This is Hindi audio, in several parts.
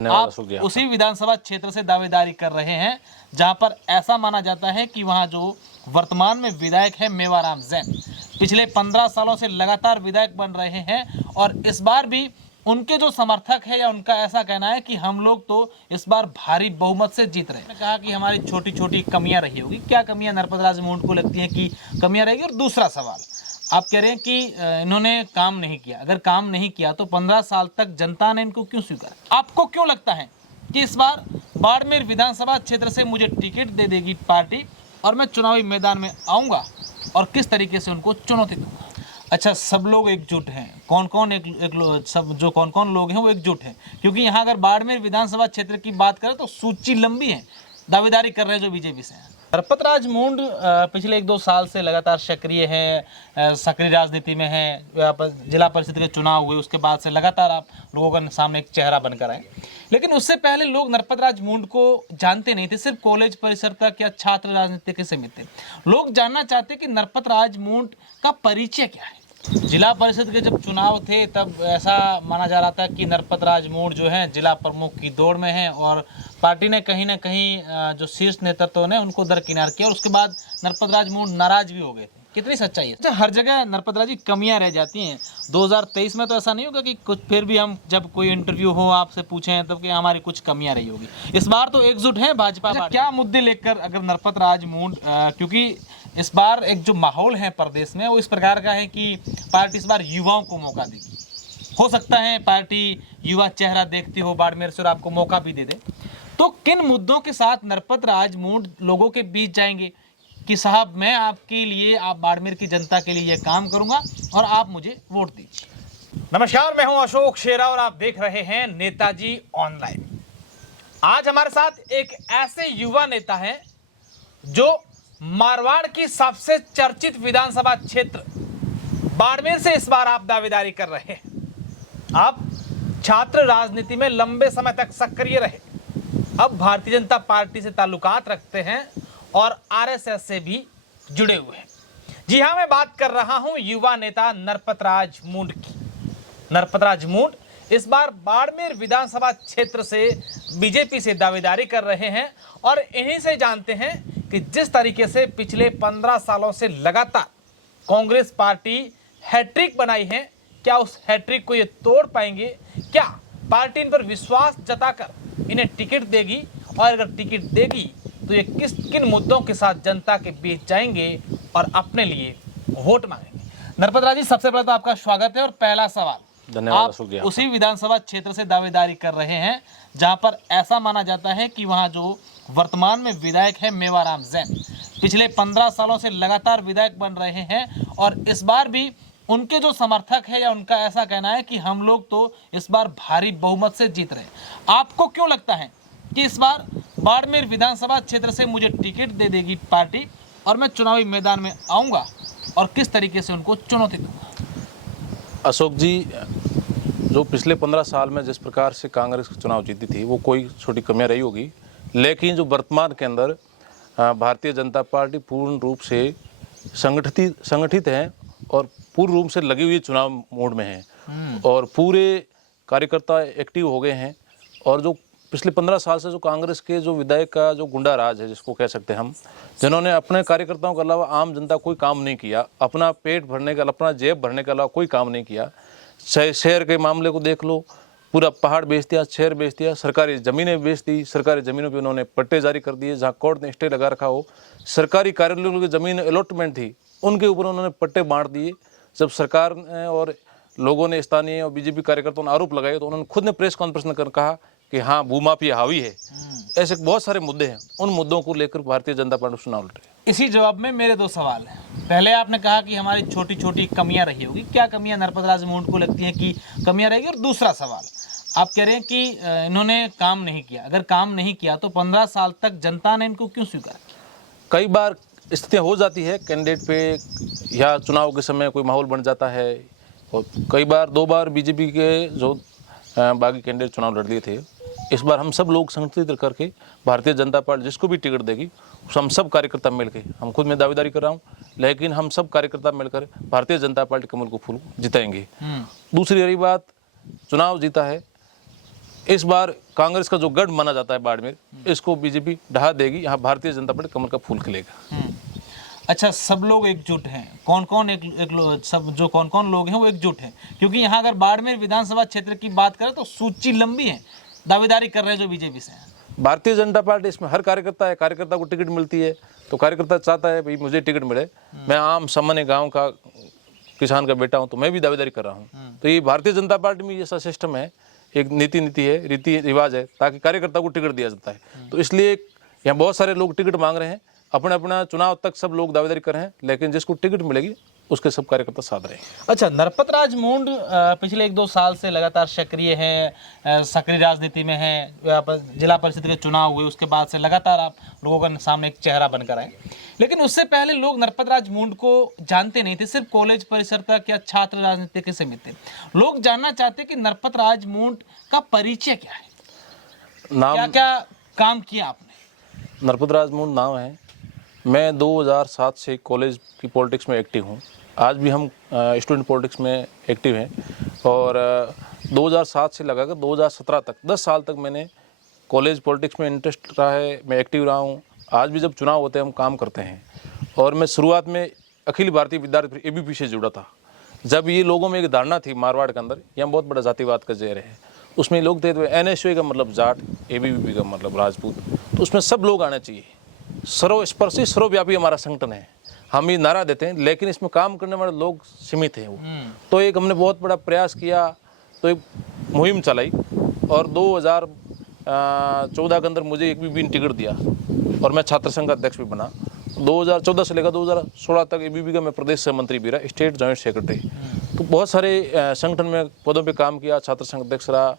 आप उसी विधानसभा क्षेत्र से दावेदारी कर रहे हैं जहां पर ऐसा माना जाता है कि वहां जो वर्तमान में विधायक है मेवाराम जैन पिछले 15 सालों से लगातार विधायक बन रहे हैं और इस बार भी उनके जो समर्थक है या उनका ऐसा कहना है कि हम लोग तो इस बार भारी बहुमत से जीत रहे हैं। कहा कि हमारी छोटी छोटी कमियां रही होगी, क्या कमियां नरपत राज मूंड को लगती हैं कि कमियां रहेगी? और दूसरा सवाल, आप कह रहे हैं कि इन्होंने काम नहीं किया। अगर काम नहीं किया तो 15 साल तक जनता ने इनको क्यों स्वीकारा? आपको क्यों लगता है कि इस बार बाड़मेर विधानसभा क्षेत्र से मुझे टिकट दे देगी पार्टी और मैं चुनावी मैदान में आऊंगा और किस तरीके से उनको चुनौती दूंगा? अच्छा, सब लोग एकजुट हैं। कौन कौन सब जो कौन कौन लोग हैं वो एकजुट हैं? क्योंकि यहाँ अगर बाड़मेर विधानसभा क्षेत्र की बात करें तो सूची लंबी है। दावेदारी कर रहे हैं जो बीजेपी से हैं। नरपत राज मूंड पिछले 1-2 साल से लगातार सक्रिय हैं, सक्रिय राजनीति में हैं। जिला परिषद के चुनाव हुए उसके बाद से लगातार आप लोगों के सामने एक चेहरा बनकर आए। लेकिन उससे पहले लोग नरपत राज मूंड को जानते नहीं थे, सिर्फ कॉलेज परिसर तक या छात्र राजनीति के सीमित थे। लोग जानना चाहते कि नरपत राज मूंड का परिचय क्या है। जिला परिषद के जब चुनाव थे तब ऐसा माना जा रहा था कि नरपत राज मूंड जो है जिला प्रमुख की दौड़ में है और पार्टी ने कहीं ना कहीं जो शीर्ष नेतृत्व ने उनको दरकिनार किया और उसके बाद नरपत राज मूंड नाराज भी हो गए थे। कितनी सच्चाई है? अच्छा, हर जगह नरपत राज जी कमियां रह जाती हैं। 2023 में तो ऐसा नहीं होगा कि कुछ, फिर भी हम जब कोई इंटरव्यू हो आपसे पूछें तब कि हमारी कुछ कमियां रही होगी। इस बार तो एकजुट है भाजपा। क्या मुद्दे लेकर अगर नरपत राज मूंड, क्योंकि इस बार एक जो माहौल है प्रदेश में वो इस प्रकार का है कि पार्टी इस बार युवाओं को मौका देगी। हो सकता है पार्टी युवा चेहरा देखती हो बाड़मेर से और आपको मौका भी दे दे। तो किन मुद्दों के साथ नरपत राज मूंड लोगों के बीच जाएंगे कि साहब मैं आपके लिए, आप बाड़मेर की जनता के लिए ये काम करूंगा और आप मुझे वोट दीजिए? नमस्कार, मैं हूं अशोक शेरा और आप देख रहे हैं नेताजी ऑनलाइन। आज हमारे साथ एक ऐसे युवा नेता हैं जो मारवाड़ की सबसे चर्चित विधानसभा क्षेत्र बाड़मेर से इस बार आप दावेदारी कर रहे हैं। आप छात्र राजनीति में लंबे समय तक सक्रिय रहे, अब भारतीय जनता पार्टी से ताल्लुकात रखते हैं और आरएसएस से भी जुड़े हुए हैं। जी हां, मैं बात कर रहा हूं युवा नेता नरपत राज मूंड की। नरपत राज मूंड इस बार बाड़मेर विधानसभा क्षेत्र से बीजेपी से दावेदारी कर रहे हैं और इन्हीं से जानते हैं कि जिस तरीके से पिछले 15 सालों से लगातार कांग्रेस पार्टी हैट्रिक बनाई है, क्या उस हैट्रिक को ये तोड़ पाएंगे? क्या पार्टी इन पर विश्वास जताकर इन्हें टिकट देगी और अगर टिकट देगी तो ये किन मुद्दों के साथ जनता के बीच जाएंगे और अपने लिए वोट मांगेंगे? नरपत राज जी, सबसे पहले तो आपका स्वागत है और पहला सवाल, आप उसी विधानसभा क्षेत्र से दावेदारी कर रहे हैं जहां पर ऐसा माना जाता है कि वहां जो वर्तमान में विधायक है मेवाराम जैन पिछले 15 सालों से लगातार विधायक बन रहे हैं और इस बार भी उनके जो समर्थक है या उनका ऐसा कहना है कि हम लोग तो इस बार भारी बहुमत से जीत रहे हैं। आपको क्यों लगता है कि इस बार बाड़मेर विधानसभा क्षेत्र से मुझे टिकट दे देगी पार्टी और मैं चुनावी मैदान में आऊंगा और किस तरीके से उनको चुनौती दूंगा? अशोक जी, जो पिछले 15 साल में जिस प्रकार से कांग्रेस चुनाव जीती थी वो कोई छोटी कमियां रही होगी, लेकिन जो वर्तमान के अंदर भारतीय जनता पार्टी पूर्ण रूप से संगठित है और पूर्ण रूप से लगी हुई चुनाव मोड में है और पूरे कार्यकर्ता एक्टिव हो गए हैं। और जो पिछले 15 साल से जो कांग्रेस के जो विधायक का जो गुंडा राज है जिसको कह सकते हैं हम, जिन्होंने अपने कार्यकर्ताओं के अलावा आम जनता कोई काम नहीं किया, अपना पेट भरने का, अपना जेब भरने के अलावा कोई काम नहीं किया। शहर के मामले को देख लो, पूरा पहाड़ बेच दिया, शहर बेच दिया, सरकारी ज़मीनें बेच दी, सरकारी ज़मीनों पे उन्होंने पट्टे जारी कर दिए। जहाँ कोर्ट ने स्टे लगा रखा हो, सरकारी कार्यालयों की ज़मीन अलॉटमेंट थी उनके ऊपर उन्होंने पट्टे बांट दिए। जब सरकार ने और लोगों ने, स्थानीय और बीजेपी कार्यकर्ताओं ने आरोप लगाए तो उन्होंने खुद ने प्रेस कॉन्फ्रेंस में कर कहा कि हाँ, भूमाफिया हावी है। ऐसे बहुत सारे मुद्दे हैं, उन मुद्दों को लेकर भारतीय जनता पार्टी चुनाव लड़ रही है। इसी जवाब में मेरे 2 सवाल हैं। पहले आपने कहा कि हमारी छोटी छोटी कमियां रही होगी, क्या कमियां नरपत राज मूंड को लगती हैं कि कमियां रहेगी? और दूसरा सवाल, आप कह रहे हैं कि इन्होंने काम नहीं किया। अगर काम नहीं किया तो 15 साल तक जनता ने इनको क्यों स्वीकारा? कई बार स्थितियाँ हो जाती है कैंडिडेट पे या चुनाव के समय कोई माहौल बन जाता है और कई बार 2 बार बीजेपी के जो बागी कैंडिडेट चुनाव लड़ लिए थे, इस बार हम सब लोग संगठित करके भारतीय जनता पार्टी जिसको भी टिकट देगी हम सब कार्यकर्ता मिलकर, हम खुद में दावेदारी कर रहा हूँ, लेकिन हम सब कार्यकर्ता मिलकर भारतीय जनता पार्टी कमल को फूल जिताएंगे। दूसरी रही बात, चुनाव जीता है इस बार कांग्रेस का जो गढ़ माना जाता है बाड़मेर, इसको बीजेपी ढहा देगी। यहाँ भारतीय जनता पार्टी कमल का फूल खिलेगा। अच्छा, सब लोग एकजुट हैं? कौन कौन सब जो कौन कौन लोग हैं वो एकजुट हैं? क्योंकि यहाँ अगर बाड़मेर विधानसभा क्षेत्र की बात करें तो सूची लंबी है, दावेदारी कर रहे हैं जो बीजेपी से हैं। भारतीय जनता पार्टी इसमें हर कार्यकर्ता है, कार्यकर्ता को टिकट मिलती है तो कार्यकर्ता चाहता है भाई मुझे टिकट मिले। मैं आम सामान्य गांव का किसान का बेटा हूं तो मैं भी दावेदारी कर रहा हूं। तो ये भारतीय जनता पार्टी में ऐसा सिस्टम है, एक नीति है, रीति रिवाज है, ताकि कार्यकर्ता को टिकट दिया जाता है। तो इसलिए यहाँ बहुत सारे लोग टिकट मांग रहे हैं, अपना अपना चुनाव तक सब लोग दावेदारी कर रहे हैं, लेकिन जिसको टिकट मिलेगी उसके सब कार्यकर्ता साथ रहे। अच्छा, नरपत राज मूंड पिछले 1-2 साल से लगातार सक्रिय है, सक्रिय राजनीति में है। जिला परिषद के चुनाव हुए उसके बाद से लगातार आप लोगों के सामने एक चेहरा बनकर आए, लेकिन उससे पहले लोग नरपत राज मूंड को जानते नहीं थे, सिर्फ कॉलेज परिसर तक या छात्र राजनीति के सीमित थे। लोग जानना चाहते कि नरपत राज मूंड का परिचय क्या है, क्या क्या काम किया आपने? नरपत राज मूंड नाम है। मैं 2007 से कॉलेज की पॉलिटिक्स में एक्टिव हूँ। आज भी हम स्टूडेंट पॉलिटिक्स में एक्टिव हैं और 2007 से लगाकर 2017 तक 10 साल तक मैंने कॉलेज पॉलिटिक्स में इंटरेस्ट रहा है, मैं एक्टिव रहा हूँ। आज भी जब चुनाव होते हैं हम काम करते हैं। और मैं शुरुआत में अखिल भारतीय विद्यार्थी ABP से जुड़ा था। जब ये लोगों में एक धारणा थी मारवाड़ के अंदर, यहाँ बहुत बड़ा जातिवाद का जहर है, उसमें लोग थे NSU का मतलब जाट, ABVP का मतलब राजपूत, तो उसमें सब लोग आने चाहिए। सर्वस्पर्शी सर्वव्यापी हमारा संगठन है, हम ये नारा देते हैं, लेकिन इसमें काम करने वाले लोग सीमित हैं वो। तो एक हमने बहुत बड़ा प्रयास किया, तो एक मुहिम चलाई और 2014 के अंदर मुझे ABP ने टिकट दिया और मैं छात्र संघ का अध्यक्ष भी बना। 2014 से लेकर 2016 तक ABP का मैं प्रदेश सह मंत्री भी रहा, स्टेट जॉइंट सेक्रेटरी। तो बहुत सारे संगठन में पदों पे काम किया, छात्र संघ अध्यक्ष रहा,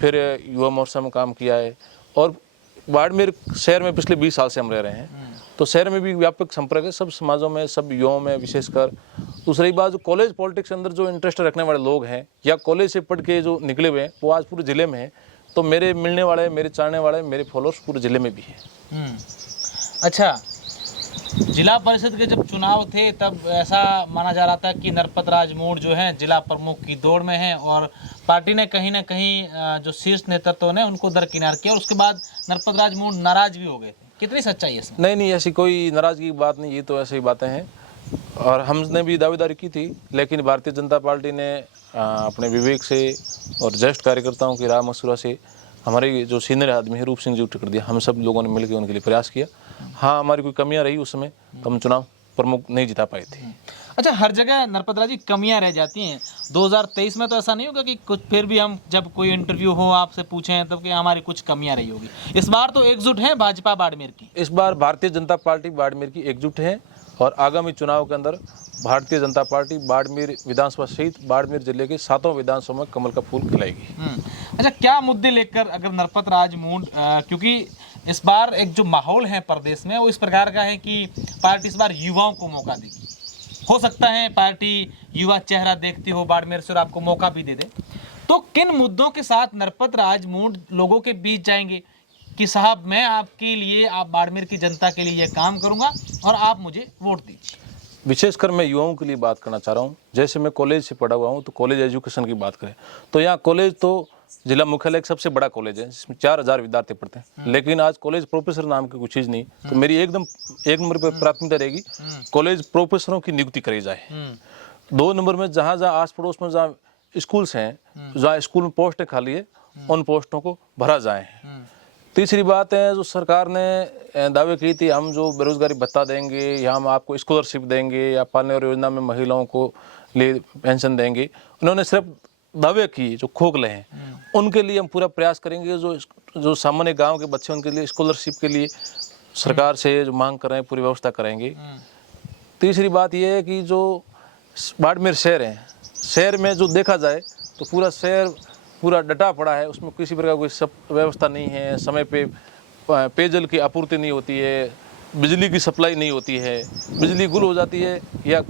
फिर युवा मोर्चा में काम किया है। और बाड़मेर शहर में पिछले 20 साल से हम रह रहे हैं, तो शहर में भी व्यापक संपर्क है सब समाजों में, सब युवाओं में विशेषकर। दूसरी बात, जो कॉलेज पॉलिटिक्स के अंदर जो इंटरेस्ट रखने वाले लोग हैं या कॉलेज से पढ़ के जो निकले हुए हैं, वो आज पूरे ज़िले में हैं। तो मेरे मिलने वाले, मेरे चाहने वाले, मेरे फॉलोअर्स पूरे ज़िले में भी हैं। अच्छा, जिला परिषद के जब चुनाव थे तब ऐसा माना जा रहा था कि नरपत राज मूंड जो है जिला प्रमुख की दौड़ में है और पार्टी ने कहीं ना कहीं जो शीर्ष नेतृत्व ने उनको दरकिनार किया और उसके बाद नरपत राज मूंड नाराज भी हो गए थे। कितनी सच्चाई है इसमें? नहीं, ऐसी कोई नाराज़गी की बात नहीं, ये तो ऐसी बातें हैं और हमने भी दावेदारी की थी, लेकिन भारतीय जनता पार्टी ने अपने विवेक से और ज्येष्ठ कार्यकर्ताओं की राय मशवरा से हमारे जो सीनियर आदमी है रूप सिंह जी को टिकट दिया। हम सब लोगों ने मिलकर उनके लिए प्रयास किया। हाँ, हमारी कोई कमियां रही उस समय, तो हम चुनाव प्रमुख नहीं जिता पाए थे। अच्छा, हर जगह नरपत राज जी कमियां रह जाती हैं। 2023 में तो ऐसा नहीं होगा कि कुछ फिर भी हम जब कोई इंटरव्यू हो आपसे पूछें तब कि हमारी कुछ कमियां रही होगी? इस बार तो एकजुट है भाजपा बाड़मेर की। इस बार भारतीय जनता पार्टी बाड़मेर की एकजुट है और आगामी चुनाव के अंदर भारतीय जनता पार्टी बाड़मेर विधानसभा सहित बाड़मेर जिले के 7 विधानसभा में कमल का फूल खिलाएगी। अच्छा, क्या मुद्दे लेकर अगर नरपत राज मूंड, क्योंकि इस बार एक जो माहौल है प्रदेश में वो इस प्रकार का है कि पार्टी इस बार युवाओं को मौका देगी, हो सकता है पार्टी युवा चेहरा देखती हो बाड़मेर से और आपको मौका भी दे दे, तो किन मुद्दों के साथ नरपत राज मूंड लोगों के बीच जाएंगे कि साहब मैं आपके लिए, आप बाड़मेर की जनता के लिए ये काम करूंगा और आप मुझे वोट दीजिए? विशेषकर मैं युवाओं के लिए बात करना चाह रहा हूँ। जैसे मैं कॉलेज से पढ़ा हुआ हूँ, तो कॉलेज एजुकेशन की बात करें तो यहाँ कॉलेज तो जिला मुख्यालय एक सबसे बड़ा कॉलेज है जिसमें 4000 विद्यार्थी पढ़ते हैं, लेकिन आज कॉलेज प्रोफेसर नाम की कोई चीज़ नहीं। तो मेरी एकदम 1 नंबर पर प्राथमिकता रहेगी कॉलेज प्रोफेसरों की नियुक्ति करी जाए। 2 नंबर में जहाँ जहाँ आस पड़ोस में जहाँ स्कूल्स हैं, जहाँ स्कूल में पोस्टें खाली है, उन पोस्टों को भरा जाए। तीसरी बात है, जो सरकार ने दावे की थी हम जो बेरोजगारी भत्ता देंगे या हम आपको स्कॉलरशिप देंगे या पालने और योजना में महिलाओं को लिए पेंशन देंगे, उन्होंने सिर्फ दावे किए जो खोखले हैं। उनके लिए हम पूरा प्रयास करेंगे। जो सामान्य गांव के बच्चे उनके लिए स्कॉलरशिप के लिए सरकार से जो मांग कर रहे हैं पूरी व्यवस्था करेंगे। तीसरी बात यह है कि जो बाड़मेर शहर है, शहर में जो देखा जाए तो पूरा शहर पूरा डटा पड़ा है, उसमें किसी प्रकार कोई व्यवस्था नहीं है, समय पे पेयजल की आपूर्ति नहीं होती है, बिजली की सप्लाई नहीं होती है, बिजली गुल हो जाती है या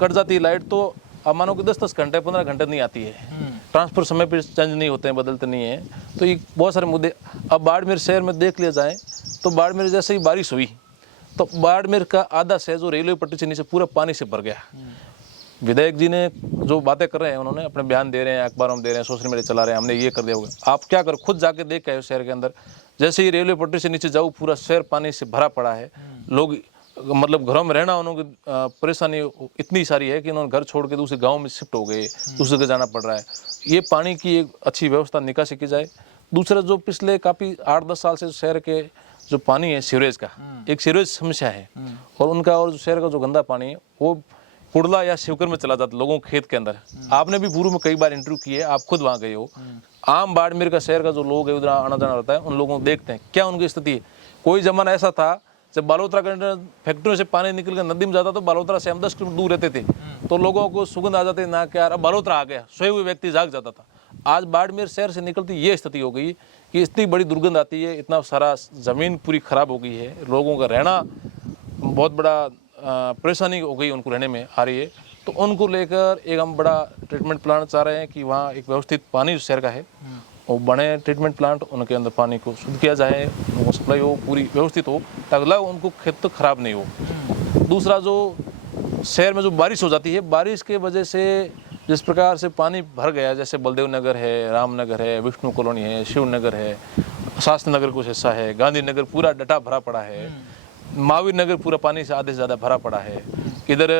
कट जाती है लाइट तो अब मानो कि 10-10 घंटे 15 घंटे नहीं आती है, ट्रांसफर समय पे चेंज नहीं होते हैं, बदलते नहीं हैं। तो ये बहुत सारे मुद्दे। अब बाड़मेर शहर में देख लिया जाए तो बाड़मेर जैसे ही बारिश हुई तो बाड़मेर का आधा शहर जो रेलवे पट्टी से नीचे पूरा पानी से भर गया। विधायक जी ने जो बातें कर रहे हैं, उन्होंने अपने बयान दे रहे हैं, अखबारों में दे रहे हैं, सोशल मीडिया चला रहे हैं, हमने ये कर दिया होगा। आप क्या करो, खुद जाके देख के आए शहर के अंदर, जैसे ही रेलवे पटरी से नीचे जाओ पूरा शहर पानी से भरा पड़ा है। लोग मतलब घरों में रहना उन्होंने परेशानी इतनी सारी है कि उन्होंने घर छोड़ के दूसरे गाँव में शिफ्ट हो गए, दूसरे जगह जाना पड़ रहा है। ये पानी की एक अच्छी व्यवस्था निकासी की जाए। दूसरा, जो पिछले काफ़ी 8-10 साल से शहर के जो पानी है सीवरेज का, एक सीवरेज समस्या है, और उनका और शहर का जो गंदा पानी है वो कुड़ला या शिवकर में चला जाता लोगों के खेत के अंदर। आपने भी पूर्व में कई बार इंटरव्यू किए, आप खुद वहाँ गए हो। आम बाड़मेर का शहर का जो लोग है उधर आना जाना रहता है, उन लोगों को देखते हैं क्या उनकी स्थिति है। कोई जमाना ऐसा था जब बालोतरा फैक्ट्रियों से पानी निकल कर नदी में जाता तो बालोतरा से हम 10 किलोमीटर दूर रहते थे, तो लोगों को सुगंध आ जाती ना कि यार अब बालोतरा आ गया, सोए हुए व्यक्ति जाग जाता था। आज बाड़मेर शहर से निकलती ये स्थिति हो गई कि इतनी बड़ी दुर्गंध आती है, इतना सारा ज़मीन पूरी खराब हो गई है, लोगों का रहना बहुत बड़ा परेशानी हो गई, उनको रहने में आ रही है। तो उनको लेकर एक हम बड़ा ट्रीटमेंट प्लांट चाह रहे हैं कि वहाँ एक व्यवस्थित पानी शहर का है वो बने ट्रीटमेंट प्लांट, उनके अंदर पानी को शुद्ध किया जाए, उनको सप्लाई हो पूरी व्यवस्थित हो, ताकि उनको खेत तो खराब नहीं हो। दूसरा, जो शहर में जो बारिश हो जाती है, बारिश के वजह से जिस प्रकार से पानी भर गया, जैसे बलदेव नगर है, रामनगर है, विष्णु कॉलोनी है, शिवनगर है, शास्त्री नगर कुछ हिस्सा है, गांधी नगर पूरा डटा भरा पड़ा है, महावीर नगर पूरा पानी से आधे से ज़्यादा भरा पड़ा है, इधर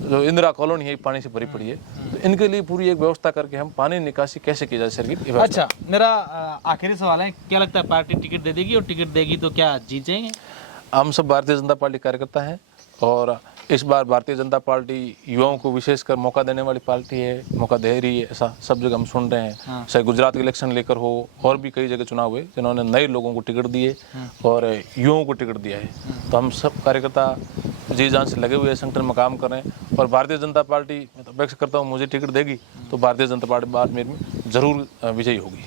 जो इंदिरा कॉलोनी है पानी से भरी पड़ी है। तो इनके लिए पूरी एक व्यवस्था करके हम पानी निकासी कैसे की जाए शहर की। अच्छा, मेरा आखिरी सवाल है, क्या लगता है पार्टी टिकट दे देगी, और टिकट देगी तो क्या जीत जाएंगे? हम सब भारतीय जनता पार्टी कार्यकर्ता हैं, और इस बार भारतीय जनता पार्टी युवाओं को विशेषकर मौका देने वाली पार्टी है, मौका दे रही है, ऐसा सब जगह हम सुन रहे हैं। चाहे गुजरात के इलेक्शन लेकर हो, और भी कई जगह चुनाव हुए जिन्होंने नए लोगों को टिकट दिए और युवाओं को टिकट दिया है। तो हम सब कार्यकर्ता जी जान से लगे हुए संगठन में काम कर रहे हैं, और भारतीय जनता पार्टी मैं तो अपेक्षा करता हूँ मुझे टिकट देगी तो भारतीय जनता पार्टी बाड़मेर में जरूर विजयी होगी।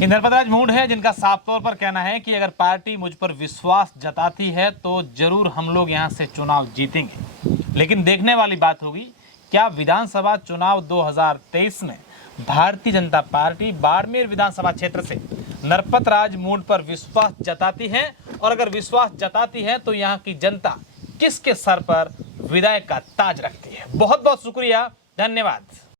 नरपतराज मूड है, जिनका साफ तौर पर कहना है कि अगर पार्टी मुझ पर विश्वास जताती है तो जरूर हम लोग यहां से चुनाव जीतेंगे। लेकिन देखने वाली बात होगी, क्या विधानसभा चुनाव 2023 में भारतीय जनता पार्टी बाड़मेर विधानसभा क्षेत्र से नरपतराज मूड पर विश्वास जताती है, और अगर विश्वास जताती है तो यहाँ की जनता किसके सर पर विधायक का ताज रखती है। बहुत बहुत शुक्रिया, धन्यवाद।